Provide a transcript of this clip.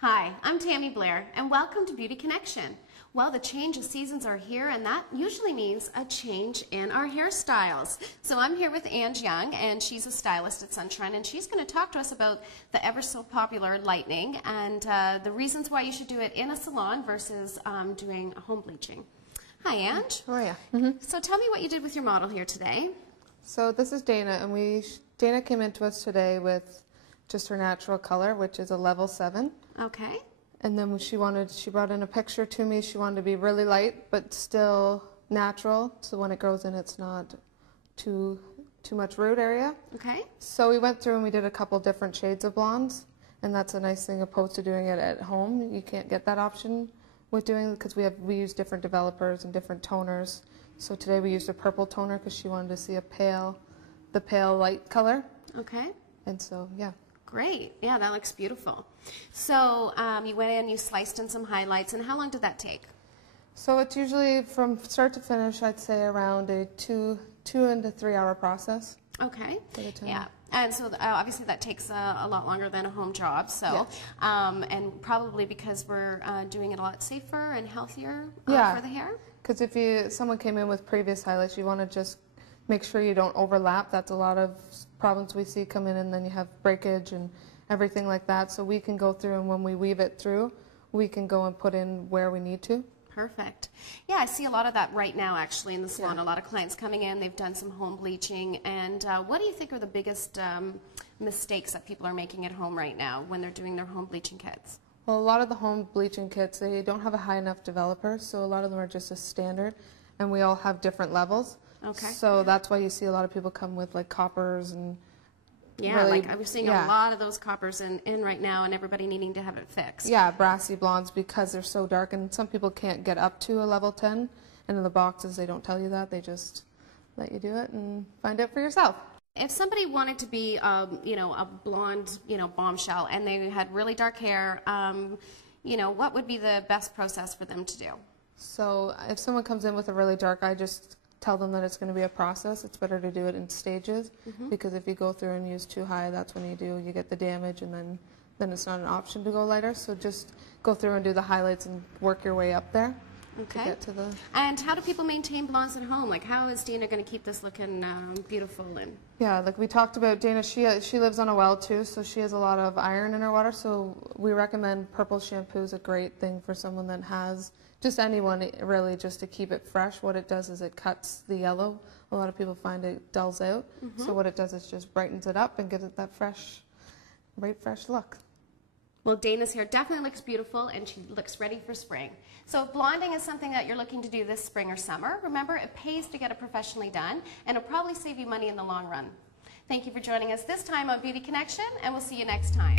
Hi, I'm Tammy Blair, and welcome to Beauty Connection. Well, the change of seasons are here, and that usually means a change in our hairstyles. So I'm here with Ange Young, and she's a stylist at Sunshrine, and she's going to talk to us about the ever so popular lightening and the reasons why you should do it in a salon versus doing home bleaching. Hi, Ange. Oh, yeah. So tell me what you did with your model here today. So this is Dana, and Dana came into us today with just her natural color, which is a level 7. Okay. And then she brought in a picture to me. She wanted to be really light, but still natural, so when it grows in, it's not too much root area. Okay. So we went through and we did a couple different shades of blondes, and that's a nice thing opposed to doing it at home. You can't get that option with doing it because we use different developers and different toners. So today we used a purple toner because she wanted to see the pale light color. Okay. And so, yeah. Great. Yeah, that looks beautiful. So you went in, you sliced in some highlights, and how long did that take? So it's usually from start to finish, I'd say around a 2 to 3 hour process. Okay. Yeah. And so obviously that takes a lot longer than a home job. So, yes. And probably because we're doing it a lot safer and healthier for the hair. Because if someone came in with previous highlights, you want to just make sure you don't overlap. That's a lot of problems we see come in, and then you have breakage and everything like that. So we can go through, and when we weave it through, we can go and put in where we need to. Perfect. Yeah, I see a lot of that right now actually in the salon. A lot of clients coming in, they've done some home bleaching. And what do you think are the biggest mistakes that people are making at home right now when they're doing their home bleaching kits? Well, a lot of the home bleaching kits, they don't have a high enough developer, so a lot of them are just a standard, and we all have different levels. Okay. So that's why you see a lot of people come with like coppers and like I was seeing a lot of those coppers in right now, and everybody needing to have it fixed. Yeah, brassy blondes because they're so dark, and some people can't get up to a level 10, and in the boxes they don't tell you that. They just let you do it and find out for yourself. If somebody wanted to be, a blonde, bombshell, and they had really dark hair, what would be the best process for them to do? So if someone comes in with a really dark, I just tell them that it's going to be a process. It's better to do it in stages, because if you go through and use too high, that's when you get the damage, and then it's not an option to go lighter. So just go through and do the highlights and work your way up there. Okay. To get to the... And how do people maintain blondes at home? Like, how is Dana going to keep this looking beautiful? And yeah, like we talked about, Dana, she lives on a well too, so she has a lot of iron in her water. So we recommend purple shampoo is a great thing for someone that has, just anyone really, just to keep it fresh. What it does is it cuts the yellow. A lot of people find it dulls out. So what it does is just brightens it up and gives it that fresh look. Well, Dana's hair definitely looks beautiful, and she looks ready for spring. So if blonding is something that you're looking to do this spring or summer, remember it pays to get it professionally done, and it'll probably save you money in the long run. Thank you for joining us this time on Beauty Connection, and we'll see you next time.